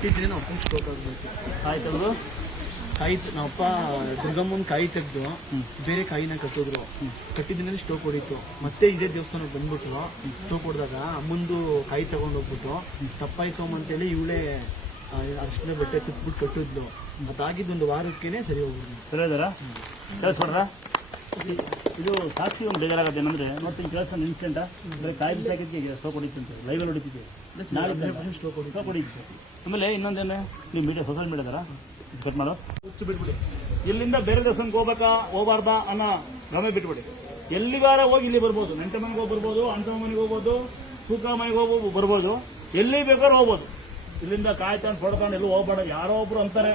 ಕಟ್ಟಿದ್ರೆ ನಾವು ಅಪ್ಪನ ಸ್ಟ್ರೋಕ್ ಆಗ್ಬೇಕು. ಆಯ್ತಲ್ವ ಕಾಯಿ ನಮ್ಮಪ್ಪ ದುರ್ಗಮ್ಮನ ಕಾಯಿ ತೆಗೆದು ಬೇರೆ ಕಾಯಿನ ಕಟ್ಟಿದ್ರು. ಕಟ್ಟಿದ್ಮೇಲೆ ಸ್ಟೋಕ್ ಹೊಡಿತು. ಮತ್ತೆ ಇದೇ ದೇವಸ್ಥಾನಕ್ಕೆ ಬಂದ್ಬಿಟ್ಟು ಸ್ಟೋಕ್ ಹೊಡೆದಾಗ ಅಮ್ಮಂದು ಕಾಯಿ ತಗೊಂಡ್ ಹೋಗ್ಬಿಟ್ಟು ತಪ್ಪಾಯ್ತು ಅಂತೇಳಿ ಇವಳೇ ಅಷ್ಟೇ ಬಟ್ಟೆ ಸುತ್ಬಿಟ್ಟು ಕಟ್ಟಿದ್ಲು. ಅದಾಗಿದ್ದು ಒಂದು ವಾರಕ್ಕೇನೆ ಸರಿ ಹೋಗ್ಬಿಡ್ತು. ಸರಿ ಇದಾರ ಕೇಳಿಸ್ಕೊಡ್ರ. ಇದು ಸಾಕ್ಷಿ ಒಂದು ಬೇಜಾರಾಗತ್ತೆ ಏನಂದ್ರೆ ಮತ್ತೆ ಕೆಲಸ ಇನ್ಸಿಡೆಂಟ್ ಕಾಯಿ ಬಿಸಾಕಿದ್ಗೆ ಸ್ಟೋಕ್ ಹೊಡಿತಂತೆ ಲೈವಲ್ಲಿ ಹೊಡಿತಿದ್ದೆ ನಾಳೆ ಸ್ಟೋಕ್ ಹೊಡಿತು. ಆಮೇಲೆ ಇನ್ನೊಂದೇನೆ ನೀವು ಮೀಡಿಯಾ ಸೋಷಿಯಲ್ ಮೀಡಿಯಾದಾರ ಕಟ್ ಮಾಡೋ ಬಿಟ್ಬಿಡಿ. ಇಲ್ಲಿಂದ ಬೇರೆ ದೇವಸ್ಥಾನಕ್ಕೆ ಹೋಗಬಾರ್ದಾ ಅನ್ನೋ ಗಮನ ಬಿಟ್ಬಿಡಿ. ಎಲ್ಲಿಗಾರ ಹೋಗಿ ಇಲ್ಲಿ ಬರ್ಬೋದು. ನೆಂಟ ಮನೆಗೆ ಹೋಗಿ ಬರ್ಬೋದು, ಅಂಟಮ ಮನೆಗೆ ಹೋಗ್ಬೋದು, ತೂಕ ಮನೆಗೆ ಹೋಗ್ಬೋದು, ಬರ್ಬೋದು. ಎಲ್ಲಿ ಬೇಕಾದ್ರೂ ಹೋಗ್ಬೋದು. ಇಲ್ಲಿಂದ ಕಾಯ್ತಾಂಡ್ ಹೊಡ್ಕೊಂಡು ಎಲ್ಲೂ ಹೋಗ್ಬೇಡ. ಯಾರೋ ಒಬ್ರು ಅಂತಾರೆ,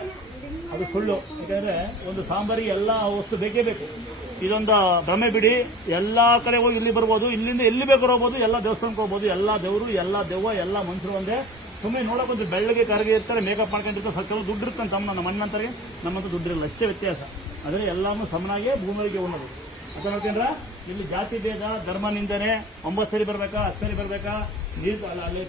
ಅದು ಸುಳ್ಳು. ಯಾಕಂದ್ರೆ ಒಂದು ಸಾಂಬಾರಿಗೆ ಎಲ್ಲ ವಸ್ತು ಬೇಕೇ ಬೇಕು. ಇದೊಂದು ಭ್ರಮೆ ಬಿಡಿ. ಎಲ್ಲಾ ಕಡೆ ಹೋಗಿ ಇಲ್ಲಿ ಬರ್ಬೋದು. ಇಲ್ಲಿಂದ ಎಲ್ಲಿ ಬೇಕಾದ್ರೂ ಹೋಗ್ಬೋದು. ಎಲ್ಲ ದೇವಸ್ಥಾನಕ್ಕೆ ಹೋಗ್ಬೋದು. ಎಲ್ಲ ದೇವರು, ಎಲ್ಲ ದೆವ್ವ, ಎಲ್ಲ ಮನುಷ್ಯರು ಒಂದೇ. ಸುಮ್ಮನೆ ನೋಡಕ್ ಒಂದು ಬೆಳ್ಳಗೆ ಕರಗಿ ಇರ್ತಾರೆ, ಮೇಕಪ್ ಮಾಡ್ಕೊಂಡಿರ್ತಾರೆ. ಸ್ವಲ್ಪ ದುಡ್ಡು ಇರ್ತಾನೆ ನಮ್ಮ ಅಣ್ಣಂತಾರೆ, ನಮ್ಮಂತ ದುಡ್ಡಿರಲ್ಲ. ಅಷ್ಟೇ ವ್ಯತ್ಯಾಸ. ಆದರೆ ಎಲ್ಲಾನು ಸಮನಾಗಿ ಭೂಮಿಗೆ ಉಣ್ಣೋದು. ಅಂತ ನೋಡ್ಕೊಂಡ್ರ ಇಲ್ಲಿ ಜಾತಿ ಭೇದ, ಧರ್ಮ ನಿಂದನೆ, 9 ಸರಿ ಬರ್ಬೇಕಾ, 10 ಸರಿ ಬರ್ಬೇಕಾ, ನೀರು ಅಲ್ಲಿ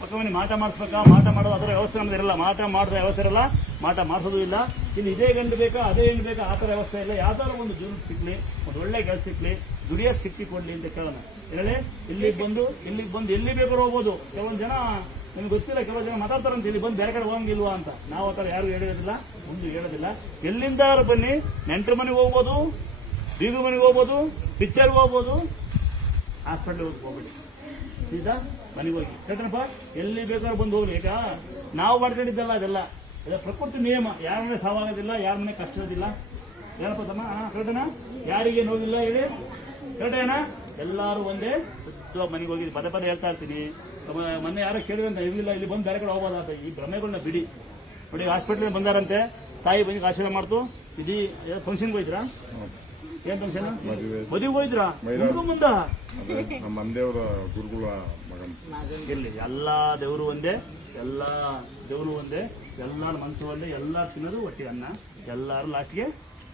ಪಕ್ಕವನಿ ಮಾಟ ಮಾಡಿಸ್ಬೇಕಾ, ಮಾಟ ಮಾಡೋದು ಅದರ ವ್ಯವಸ್ಥೆ ನಮ್ದು ಇರಲ್ಲ. ಮಾಟ ಮಾಡಿದ್ರೆ ವ್ಯವಸ್ಥೆ ಇರಲ್ಲ, ಮಾಟ ಮಾಡಿಸೋದು ಇಲ್ಲ. ಇಲ್ಲಿ ಇದೇ ಗಂಡು ಬೇಕಾ, ಅದೇ ಹೆಣ್ಣು ಬೇಕಾ, ಆ ಥರ ವ್ಯವಸ್ಥೆ ಇಲ್ಲ. ಯಾವ್ದಾದ್ರು ಒಂದು ಜೀವನ ಸಿಕ್ಲಿ, ಒಂದು ಒಳ್ಳೆ ಕೆಲಸ ಸಿಕ್ಲಿ, ದುಡಿಯೋಕೆ ಸಿಕ್ಕಿ ಕೊಡ್ಲಿ ಅಂತ ಕೇಳೋಣ. ಹೇಳಿ ಇಲ್ಲಿಗೆ ಬಂದು ಎಲ್ಲಿ ಬೇಕಾದ್ರೂ ಹೋಗ್ಬೋದು. ಕೆಲವೊಂದು ಜನ ನಿಮ್ಗೆ ಗೊತ್ತಿಲ್ಲ, ಕೆಲವು ಜನ ಮಾತಾಡ್ತಾರಂತ ಇಲ್ಲಿ ಬಂದು ಬೇರೆ ಕಡೆ ಹೋಗಂಗಿಲ್ವಾ ಅಂತ. ನಾವು ಆ ಥರ ಯಾರು ಹೇಳೋದಿಲ್ಲ, ಮುಂದೆ ಹೇಳೋದಿಲ್ಲ. ಎಲ್ಲಿಂದ ಬನ್ನಿ, ನೆಂಟರ ಮನೆಗೆ ಹೋಗ್ಬೋದು, ಬೀಗು ಮನೆಗೆ ಹೋಗ್ಬೋದು, ಪಿಕ್ಚರ್ಗೆ ಹೋಗ್ಬೋದು, ಹಾಸ್ಪಿಟ್ಲಿಗೆ ಹೋಗ್ಬೇಡಿ. ಸೀದಾ ಮನೆಗೆ ಹೋಗಿ ಕೇಳ್ತಾನಪ್ಪ. ಎಲ್ಲಿ ಬೇಕಾದ್ರೂ ಬಂದು ಹೋಗ್ಲಿ. ಈಗ ನಾವು ಮಾಡ್ಕೊಂಡಿದ್ದಲ್ಲ ಅದೆಲ್ಲ. ಇದು ಪ್ರಕೃತಿ ನಿಯಮ. ಯಾರ ಮನೆ ಸಾವಾಗೋದಿಲ್ಲ, ಯಾರ ಮನೆ ಕಷ್ಟ ಇರೋದಿಲ್ಲ. ಏನಪ್ಪ ತಮ್ಮ ಕೇಳ್ತಾನ, ಯಾರಿಗೆ ನೋವಿಲ್ಲ ಹೇಳಿ ಕೇಳ್ತಾನ. ಎಲ್ಲರೂ ಒಂದೇ ಮನೆಗೆ ಹೋಗಿ ಪದೇ ಹೇಳ್ತಾ ಇರ್ತೀನಿ. ಮೊನ್ನೆ ಯಾರೋ ಕೇಳಿದ್ರೆ ಇರಲಿಲ್ಲ, ಇಲ್ಲಿ ಬಂದು ಬೇರೆ ಕಡೆ ಹೋಗೋದಂತ. ಈ ಭ್ರಮೆಗಳನ್ನ ಬಿಡಿ. ನೋಡಿ ಹಾಸ್ಪಿಟ್ಲಿಗೆ ಬಂದಾರಂತೆ, ತಾಯಿ ಬಂದು ಆಶೀರ್ವಾದ ಮಾಡ್ತು. ಇದೀ ಫಂಕ್ಷನ್ಗೆ ಹೋಯ್ತ್ರಾ? ಏನ್ ಫಂಕ್ಷನ್? ಮದುವೆಗೆ ಹೋಯ್ತ್ರಾ? ಮುಂದ ನಮ್ಮ ದೇವರ ಗುರುಗಳ ಮಗನ್ ಇರ್ಲಿ. ಎಲ್ಲಾ ದೇವರು ಒಂದೇ, ಎಲ್ಲಾ ದೇವರು ಒಂದೇ, ಎಲ್ಲಾರ ಮನಸ್ಸು ಒಂದೇ. ಎಲ್ಲಾ ತಿನ್ನೋದು ಒಟ್ಟಿಗೆ ಅನ್ನ. ಎಲ್ಲಾರು ಲಾಸ್ಟ್ಗೆ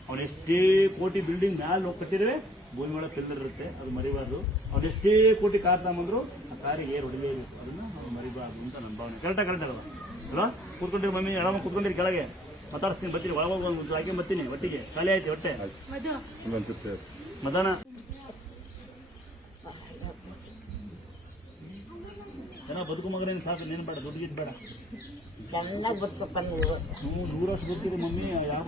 ಅವನು ಎಷ್ಟೇ ಕೋಟಿ ಬಿಲ್ಡಿಂಗ್ ಮ್ಯಾಲೆ ಹೋಗಿ ಕಟ್ಟಿದ್ರೆ ಭೂಮಿ ಒಳಗೆ ತಿಳ್ದಿರುತ್ತೆ. ಅದು ಮರಿಬಾರ್ದು. ಅವ್ರು ಎಷ್ಟೇ ಕೋಟಿ ಕಾರ್ ತಗೊಂಬಂದ್ರು ಆ ಕಾರಿಗೆ ಏರ್ ಹೊಡಿಲೇಬೇಕು. ಅದನ್ನ ನಾವು ಮರಿಬಾರ್ದು ಅಂತ ನನ್ನ ಭಾವನೆ. ಕರೆಕ್ಟಾಗಿ ಅಲ್ವಾ? ಅಲ್ವಾ? ಕೂತ್ಕೊಂಡಿರಿ ಮಮ್ಮಿ, ಎಡಮ ಕೂತ್ಕೊಂಡಿರಿ ಕೆಳಗೆ. ಮಾತಾಡ್ತೀನಿ, ಬರ್ತೀನಿ. ಒಳಗೋಗಿ ಒಂದು ಹಾಕಿ ಬರ್ತೀನಿ. ಒಟ್ಟಿಗೆ ಖಾಲಿ ಆಯ್ತು ಹೊಟ್ಟೆ. ಮದಾನ ಜನ ಬದುಕು ಮಗನೇನು ಸಾಕು. ನೀನು ಬೇಡ, ದುಡ್ಡು ಗಿಡ್ ಬೇಡ. ಚೆನ್ನಾಗಿ ಬದುಕಪ್ಪ ನೀವು 100 ವರ್ಷ ಗೊತ್ತಿರಿ ಮಮ್ಮಿ. ಯಾವ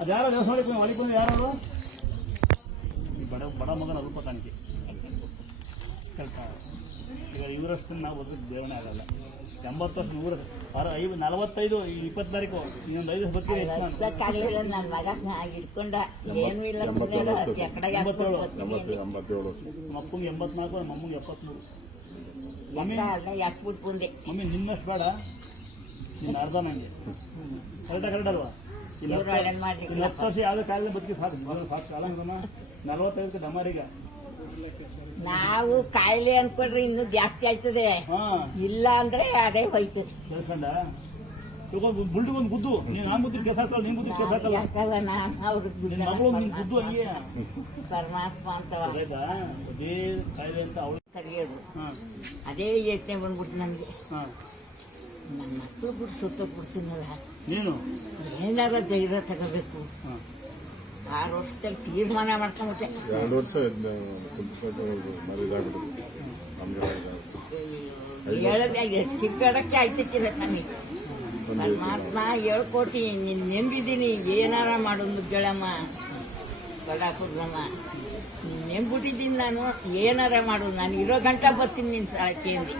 ಅದ್ಯಾರೋ ದೇವಸ್ಥಾನಕ್ಕೆ ಒಳಗೆ ಯಾರು ಈ ಬಡ ಮಗನ ಅಲ್ಪ ಕಾಣಿಕೆ. ಈಗ ಇವರಷ್ಟು ನಾವು ಬದುಕು ಬೇವಣೆ ಆಗಲ್ಲ. 80 ವರ್ಷ 100 45 20 ತಾರೀಕು ಇನ್ನೊಂದು 5 ವರ್ಷ ಬರ್ತೀವಿ. ನನ್ನ ಮಗ ಇಟ್ಕೊಂಡ ಏನು ಇಲ್ಲ. 87 ಅಪ್ಪಂಗೆ 84, ನಮ್ಮಂಗೆ 73. ಮಮ್ಮಿ ಮಮ್ಮಿ ನಿನ್ನಷ್ಟು ಬೇಡ, ನಿನ್ನ ಅರ್ಧ ನಂಗೆ. ಕರೆಕ್ಟ್ ಅಲ್ವಾ? ಇಲ್ಲಿ 10 ವರ್ಷ ಯಾವುದೇ ಕಾಲ ಬದುಕಿ ಸಾಕು. ಅಲ್ಲ 45 ಡಮಾರೀಗ ನಾವು ಕಾಯಿಲೆ ಅನ್ಕೊಂಡ್ರೆ ಇನ್ನೂ ಜಾಸ್ತಿ ಆಯ್ತದೆ. ಇಲ್ಲ ಅಂದ್ರೆ ಅದೇ ಹೋಯ್ತು. ಕೇಳ್ಕೊಂಡ ಬುಲ್ಟಿಗೆ ಒಂದು ಗುದ್ದು. ನೀನು ನಾನು ಬುದ್ಧಿ ಕೇಸ್ ಹಾಕಲ್ಲ, ನೀನ್ ಬುದ್ಧಿ ಕೇಸ್ ಹಾಕಲ್ಲ. ಮಗಳು ನಿನ್ ಗುದ್ದು ಹಂಗೆ ಪರಮಾತ್ಮ ಅಂತ ಅದೇ ಕಾಯಿಲೆ ಅಂತ ಅವಳು ತೆಗಿಯೋದು. ಅದೇ ಯೋಚನೆ ಬಂದ್ಬಿಟ್ಟು ನನಗೆ. ನನ್ನ ಮಕ್ಕಳು ಬಿಟ್ಟು ಸುತ್ತೋಗ್ಬಿಡ್ತೀನಲ್ಲ, ನೀನು ಏನಾರ ಧೈರ್ಯ ತಗೋಬೇಕು. 6 ವರ್ಷದಲ್ಲಿ ತೀರ್ಮಾನ ಮಾಡ್ಕೊಂಬಿಟ್ಟೆ. 2 ವರ್ಷ ಹೇಳೋದೇ ಚಿಕ್ಕಡಕ್ಕೆ ಆಯ್ತಿಕ್ಕಿಲ್ಲ ಸ್ವಾಮಿ. ಪರಮಾತ್ಮ ಹೇಳ್ಕೊಟ್ಟಿ ನೀನು ನೆಂಬಿದ್ದೀನಿ. ಏನಾರ ಮಾಡೋದು ಗೆಳಮ್ಮ, ಕಡಾಕುರ್ಗಮ್ಮ, ನೆಂಬಿಟ್ಟಿದ್ದೀನಿ ನಾನು. ಏನಾರ ಮಾಡು, ನಾನು ಇರೋ ಗಂಟ ಬರ್ತೀನಿ ನಿನ್ನ ಸ್ಥಳಕ್ಕೆ ಅಂದು.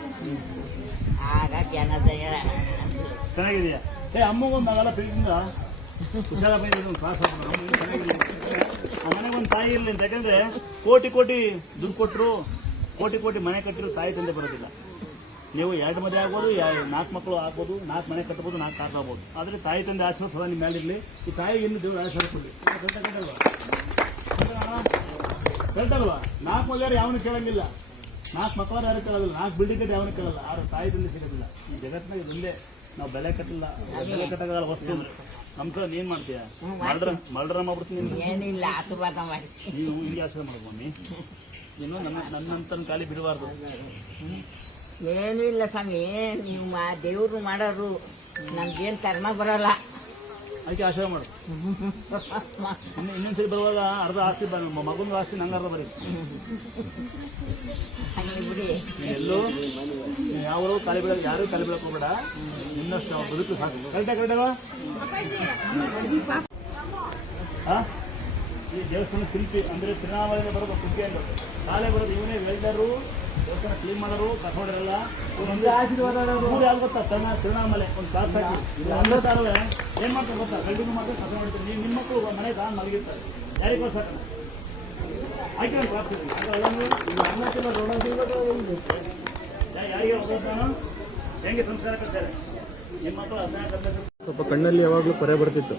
ಆಗ ಜನದಯ ಚೆನ್ನಾಗಿದೆಯಾ? ಅಮ್ಮಗೊಂದು ಆಗಲ್ಲ ಪ್ರೀತಿಯಿಂದ ಹುಷಾರ ಒಂದು ಕ್ಲಾಸ್ ಮನೆಗೆ ಒಂದು ತಾಯಿ ಇರಲಿ ಅಂತ. ಯಾಕಂದ್ರೆ ಕೋಟಿ ದುಡ್ಡು ಕೊಟ್ಟರು, ಕೋಟಿ ಮನೆ ಕಟ್ಟಿರು ತಾಯಿ ತಂದೆ ಬರೋದಿಲ್ಲ. ನೀವು 2 ಮದುವೆ ಆಗ್ಬೋದು, 4 ಮಕ್ಕಳು ಆಗ್ಬೋದು, 4 ಮನೆ ಕಟ್ಟಬಹುದು, 4 ಕಾರ್ ಆಗ್ಬೋದು. ಆದರೆ ತಾಯಿ ತಂದೆ ಆಶೀರ್ವಾದ ಸದಾ ನಿಮ್ಮ ಮೇಲಿರಲಿ. ಈ ತಾಯಿ ಇನ್ನು ದೇವರು ಆಶೀರ್ವಾದ ಕೊಡಲಿ. ಕರೆಕ್ಟಲ್ವಾ? 4 ಮದುವೆ ಯಾವನು ಕೇಳಂಗಿಲ್ಲ, 4 ಮಕ್ಕಳು ಯಾರು ಕೇಳೋದಿಲ್ಲ, 4 ಬಿಲ್ಡಿಂಗ್ ಕಟ್ಟಿ ಯಾವನು ಕೇಳಲ್ಲ. ಆದ್ರೆ ತಾಯಿ ತಂದೆ ಸಿಗೋದಿಲ್ಲ. ಈ ಜಗತ್ತಿನಾಗ ಇದೊಂದೇ. ನಾವು ಬೆಲೆ ಕಟ್ಟಿಲ್ಲ, ಬೆಲೆ ಕಟ್ಟೋಲ್ಲ ವಸ್ತು ಅಂದ್ರೆ. ನಮ್ಮ ಕಡೆ ನೀನ್ ಮಾಡ್ತೀಯ? ಮಲ್ಡ್ರ ಮಾಡ್ಬಿಡ್ತೀನಿ. ಏನಿಲ್ಲ, ಆಶೀರ್ವಾದ ಮಾಡಿ. ನೀವು ಇಲ್ಲಿ ಆಶ್ರಯ ಮಾಡೋದು ಮಮ್ಮಿ. ನೀನು ನನ್ನಂತ ಖಾಲಿ ಬಿಡಬಾರ್ದು. ಏನೂ ಇಲ್ಲ ಸ್ವಾಮಿ, ನೀವು ದೇವ್ರು ಮಾಡೋರು, ನಮ್ಗೇನು ಕರ್ಮ ಬರಲ್ಲ. ಅದಕ್ಕೆ ಆಶೀರ್ವಾದ ಮಾಡು. ಇನ್ನೊಂದ್ಸರಿ ಬರುವಾಗ ಅರ್ಧ ಆಸ್ತಿ ಮಗನ ಆಸ್ತಿ ನಂಗೆ ಅರ್ಧ ಬರೀ. ಹಂಗೆ ಬಿಡಿ. ಎಲ್ಲೂ ಯಾರು ಕಾಲಿ ಬೀಳಕ್ಕೆ ಯಾರು ಕಾಲಿ ಬೀಳಕ್ಕೆ ಹೋಗ್ಬೇಡ. ಇನ್ನಷ್ಟು ಬದುಕು ಸಾಕು. ಕರೆಕ್ಟಾ? ಈ ದೇವಸ್ಥಾನ ಶಿಲ್ಪಿ ಅಂದ್ರೆ ತಿರುವಣ್ಣಾಮಲೆಯಿಂದ ಬರೋದು ಶಿಲ್ಪಿ ಅಂತ ಕಾಲೇ ಬರೋದು ಇವನೇ ವೆಲ್ಡರು, ದೇವಸ್ಥಾನ ಕ್ಲೀನ್ ಮಾಡೋರು, ಕರ್ಕೊಂಡ್ರೆಲ್ಲ ಆಶೀರ್ವಾದ ಯಾರು ಗೊತ್ತಾ? ತಿರುವಣ್ಣಾಮಲೆ ಒಂದು ಕ್ಲಾಸ್ ಹಾಕಿ ಅಂದ್ರೇ ಏನ್ ಮಾಡ್ತಾರೆ ಗೊತ್ತಾ? ಕಂಟಿನ್ಯೂ ಮಾಡ್ತಾರೆ, ಕರ್ಕೊಂಡು ಮಾಡ್ತಾರೆ. ನೀವು ನಿಮ್ಮ ಮಕ್ಕಳು ಮನೆ ತಾನು ಮಲಗಿರ್ತಾರೆ, ಯಾರಿಗೆ ಕ್ಲಾಸ್ ಹಾಕೋಣ ಆಯ್ಕೆ ಒಂದು ಕ್ಲಾಸ್ ಯಾರಿಗೆ ಹೋಗೋದು ಹೆಂಗೆ ಸಂಸ್ಕಾರ ಕಟ್ತಾರೆ ನಿಮ್ಮ ಮಕ್ಕಳು ಅದನ್ನ ಸ್ವಲ್ಪ ಕಣ್ಣಲ್ಲಿ ಯಾವಾಗಲೂ ಕೊರೆ ಬರ್ತಿತ್ತು.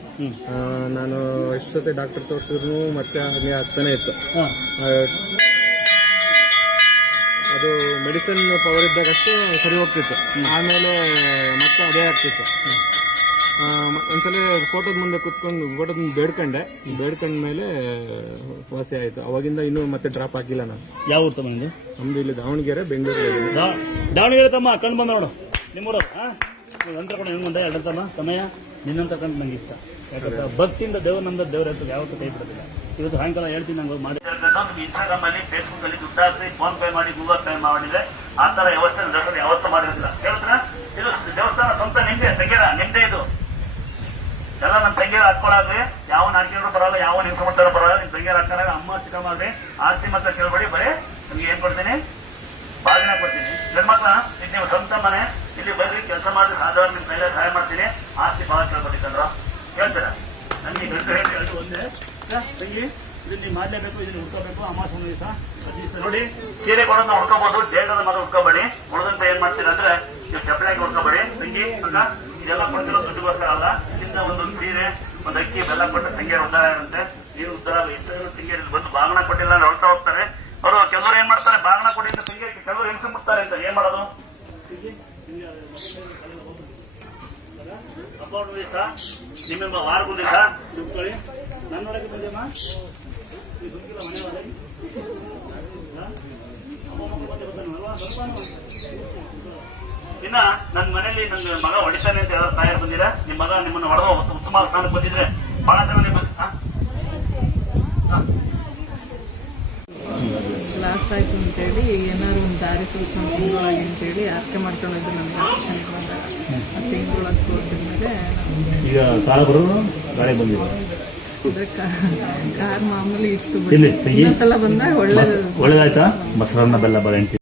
ನಾನು ಎಷ್ಟು ಸತಿ ಡಾಕ್ಟರ್ ತೋರಿಸಿದ್ರು ಮತ್ತೆ ಹಾಗೆ ಆಗ್ತಾನೆ ಇತ್ತು. ಅದು ಮೆಡಿಸಿನ್ ಪವರ್ ಇದ್ದಾಗಷ್ಟು ಸರಿ ಹೋಗ್ತಿತ್ತು, ಆಮೇಲೆ ಮತ್ತೆ ಅದೇ ಆಗ್ತಿತ್ತು. ಒಂದ್ಸಲ ಫೋಟೋದ ಮುಂದೆ ಕುತ್ಕೊಂಡು ಫೋಟೋದ ಮುಂದೆ ಬೇಡ್ಕೊಂಡ ಮೇಲೆ ವಾಸಿ ಆಯಿತು. ಅವಾಗಿಂದ ಇನ್ನೂ ಮತ್ತೆ ಡ್ರಾಪ್ ಹಾಕಿಲ್ಲ ನಾನು. ಯಾವ ಊರು ತಮ್ಮ ನಿಮ್ದು? ನಮ್ದು ಇಲ್ಲಿ ದಾವಣಗೆರೆ, ಬೆಂಗಳೂರು. ದಾವಣಗೆರೆ ತಮ್ಮ ಕಂಡು ಬಂದವನು ನಿಮ್ಮೂರು. ಅಂತ ಕೂಡ ಹೆಂಗ್ ಎರಡು ತಮ್ಮ ಸಮಯ ನಿನ್ನಂತ ಕಂಡು ನಂಗೆ ಇಷ್ಟ. ಯಾಕಂದ್ರೆ ಭಕ್ತಿಯಿಂದ ದೇವ್ರ ನಮ್ದು ದೇವ್ರ ಹತ್ರ ಯಾವತ್ತೂ ಕೈ ಬಿಡೋದಿಲ್ಲ. ಇವತ್ತು ಸಾಯಂಕಾಲ ಹೇಳ್ತೀನಿ ನಂಗೆ ಮಾಡಿ. ಇನ್ಸ್ಟಾಗ್ರಾಮ್ ಅಲ್ಲಿ, ಫೇಸ್ಬುಕ್ ಅಲ್ಲಿ ದುಡ್ಡು ಹಾಕಿ ಫೋನ್ ಪೇ ಮಾಡಿ, ಗೂಗಲ್ ಪೇ ಮಾಡಿದ್ರೆ ಆ ತರ ವ್ಯವಸ್ಥೆ ಯಾವತ್ತೂ ಮಾಡಿರೋದಿಲ್ಲ. ಹೇಳ್ತಾರೆ ಇದು ದೇವಸ್ಥಾನ ಸ್ವಂತ ನಿಮ್ದೇ ಇದು ಎಲ್ಲ. ನಮ್ಮ ತಂಗಿಯರು ಹಾಕೊಳ್ಳಾಗ್ಲಿ, ಯಾವ ನಾಟಿಗಳು ಬರಲ್ಲ, ಯಾವ ನಿಂತ್ಕೊಂಡ್ತಾರ ಬರಲ್ಲ. ನಿಮ್ ತಂಗಿಯರು ಹಾಕೊಂಡಾಗ ಅಮ್ಮ ಚಿಕ್ಕಮ್ಮ ಆಗ್ಲಿ ಆಸ್ತಿ ಮಾತ್ರ ಕೇಳ್ಬೇಡಿ, ಬರೀ ನಿಮ್ಗೆ ಏನ್ ಕೊಡ್ತೀನಿ? ಬಾಗಿನ ಕೊಡ್ತೀನಿ. ಗಂಡ್ಮಕ್ಳ ಇದು ನೀವು ಸ್ವಂತ ಮನೆ, ಇಲ್ಲಿ ಬರ್ರಿ ಕೆಲಸ ಮಾಡಿ ಸಾಧಾರಣ ನಿಮ್ ಕೈಲಿ ಸಹಾಯ ಮಾಡ್ತೀನಿ. ಆಸ್ತಿ ಭಾಳ ಕೇಳ್ಬೇಕಂದ್ರ ಹೇಳ್ತೀರ? ನನಗೆ ಗಂಟು ಒಂದೇ ತಂಗಿ ಇದನ್ನ ನೀವು ಮಾಡಲೇಬೇಕು, ಇದನ್ನ ಉಳ್ಕೋಬೇಕು. ಅಮಾವಾಸ್ಯೆ ದಿವಸ ನೋಡಿ ಸೀರೆ ಕೊಡೋದನ್ನ ಉಳ್ಕೋಬಹುದು, ದೇಹದ ಮಾತ್ರ ಉಳ್ಕೋಬೇಡಿ. ಉಳಿದಂತ ಏನ್ ಮಾಡ್ತೀರ ಅಂದ್ರೆ ನೀವು ಚಪ್ಪಲಾಗಿ ಉಳ್ಕೋಬೇಡಿ. ತಂಗಿ ಅಕ್ಕ ಇದೆಲ್ಲ ಕೊಡ್ತಿರೋ ದುಡ್ಡುಗೋಸ್ಕರ ಅಲ್ಲ. ಇಂದ ಒಂದು ಸೀರೆ, ಒಂದು ಅಕ್ಕಿ, ಬೆಲ್ಲ ಕೊಟ್ಟು ತಂಗಿಯರು ಉದ್ಧಾರ ಇರುತ್ತೆ. ನೀರು ಉದ್ಧಾರ ಎಷ್ಟು ತಂಗಿಯರು ಬಂದು ಬಾಗಣ ಕೊಟ್ಟಿಲ್ಲ ಅಂದ್ರೆ ಹೊರಟ ಹೋಗ್ತಾರೆ ಅವರು. ಕೆಲವರು ಏನ್ ಮಾಡ್ತಾರೆ, ಬಾಗಣ ಕೊಟ್ಟಿದ್ದ ತಂಗಿಯರಿಗೆ ಕೆಲವರು ಹಿಂಸೆ ಮುಟ್ತಾರೆ ಅಂತ. ಏನ್ ಮಾಡೋದು? ಹಬ್ಬ ದಿವಸ ನಿಮ್ಮ ವಾರಗೂ ದಿವಸ ದುಡ್ಕೊಳ್ಳಿ. ನನ್ನೊಳಗೆ ಬಂದಮ್ಮ ಇನ್ನ ನನ್ನ ಮನೇಲಿ ನನ್ನ ಮಗ ಹೊಡಿತಾನೆ ಅಂತ ಯಾರು ತಾಯಾರು ಬಂದಿರ? ನಿಮ್ಮ ಮಗ ನಿಮ್ಮನ್ನು ಹೊಡೆದ ಉತ್ತಮ ಸ್ಥಾನಕ್ಕೆ ಬಂದಿದ್ರೆ ಬಹಳ ಜನ ನಿಮ್ಮ ಲಾಸ್ ಆಯ್ತು ಅಂತೇಳಿ ಏನಾದ್ರು ಒಂದು ದಾರಿ ತೋರಿಸೋಣ ತಿಂಗಳೊಳಗೆ ಅಂತೇಳಿ ಆರ್ಕೆ ಮಾಡ್ಕೊಂಡಿದ್ದು ನಮ್ಗೆ ಆಕ್ಷನ್ಗೆ ಬಂದಾಗ ಆ ತಿಂಗಳೊಳಗೆ ತೋರಿಸಿದ್ಮೇಲೆ ಈಗ ಕಾಲ ಬರೋದು ಗಾಳಿ ಬಂದಿದೆ. ಕಾರ್ ಮಾಮೂಲಿ ಇತ್ತು, ಇನ್ನೊಂದ್ಸಲ ಬಂದಾಗ ಒಳ್ಳೇದಾಯ್ತಾ. ಮೊಸರನ್ನ ಬೆಲ್ಲ ಬಾಳೆಹಣ್ಣು